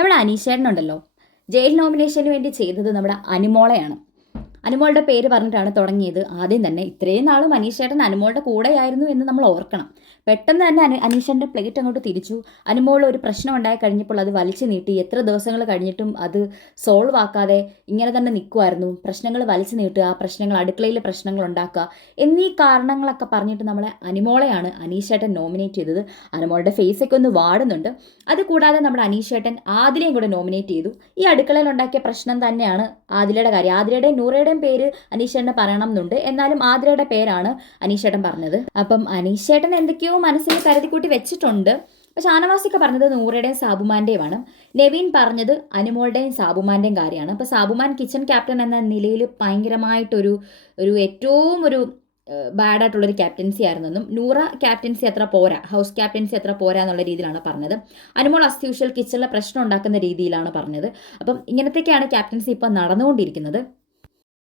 നമ്മുടെ അനീഷേട്ടനുണ്ടല്ലോ, ജയിൽ നോമിനേഷന് വേണ്ടി ചെയ്തത് നമ്മുടെ അനുമോളെയാണ്. അനുമോളുടെ പേര് പറഞ്ഞിട്ടാണ് തുടങ്ങിയത്. ആദ്യം തന്നെ ഇത്രയും നാളും അനീഷേട്ടൻ അനുമോളുടെ കൂടെയായിരുന്നു എന്ന് നമ്മൾ ഓർക്കണം. പെട്ടെന്ന് തന്നെ അനീഷേട്ടൻ്റെ പ്ലേറ്റ് അങ്ങോട്ട് തിരിച്ചു. അനുമോൾ ഒരു പ്രശ്നം ഉണ്ടായി കഴിഞ്ഞപ്പോൾ അത് വലിച്ചു നീട്ടി. എത്ര ദിവസങ്ങൾ കഴിഞ്ഞിട്ടും അത് സോൾവ് ആക്കാതെ ഇങ്ങനെ തന്നെ നിൽക്കുമായിരുന്നു. പ്രശ്നങ്ങൾ വലിച്ചു നീട്ടുക, പ്രശ്നങ്ങൾ അടുക്കളയിൽ പ്രശ്നങ്ങൾ ഉണ്ടാക്കുക എന്നീ കാരണങ്ങളൊക്കെ പറഞ്ഞിട്ട് നമ്മളെ അനുമോളെയാണ് അനീഷേട്ടൻ നോമിനേറ്റ് ചെയ്തത്. അനുമോളുടെ ഫേസൊക്കെ ഒന്ന് വാടുന്നുണ്ട്. അതുകൂടാതെ നമ്മുടെ അനീഷേട്ടൻ ആദിലയും കൂടെ നോമിനേറ്റ് ചെയ്തു. ഈ അടുക്കളയിൽ ഉണ്ടാക്കിയ പ്രശ്നം തന്നെയാണ് ആദിലയുടെ കാര്യം. ആദിലയുടെയും നൂറയുടെയും പേര് അനീഷേട്ടന് പറയണം എന്നുണ്ട്, എന്നാലും ആതിരയുടെ പേരാണ് അനീഷേട്ടൻ പറഞ്ഞത്. അപ്പം അനീഷേട്ടൻ എന്തൊക്കെയോ മനസ്സിൽ കരുതിക്കൂട്ടി വെച്ചിട്ടുണ്ട്. പക്ഷെ ഷാനവാസൊക്കെ പറഞ്ഞത് നൂറയുടെയും സാബുമാൻ്റെയുമാണ്. നെവിൻ പറഞ്ഞത് അനുമോളുടെയും സാബുമാൻ്റെയും കാര്യമാണ്. അപ്പോൾ സാബുമാൻ കിച്ചൺ ക്യാപ്റ്റൻ എന്ന നിലയിൽ ഭയങ്കരമായിട്ടൊരു ഏറ്റവും ഒരു ബാഡായിട്ടുള്ളൊരു ക്യാപ്റ്റൻസി ആയിരുന്നെന്നും നൂറ ക്യാപ്റ്റൻസി അത്ര പോരാ, ഹൗസ് ക്യാപ്റ്റൻസി അത്ര പോരാ എന്നുള്ള രീതിയിലാണ് പറഞ്ഞത്. അനുമോൾ അസ് യൂഷ്വൽ കിച്ചണിലെ പ്രശ്നം ഉണ്ടാക്കുന്ന രീതിയിലാണ് പറഞ്ഞത്. അപ്പം ഇങ്ങനത്തെയൊക്കെയാണ് ക്യാപ്റ്റൻസി ഇപ്പം നടന്നുകൊണ്ടിരിക്കുന്നത്.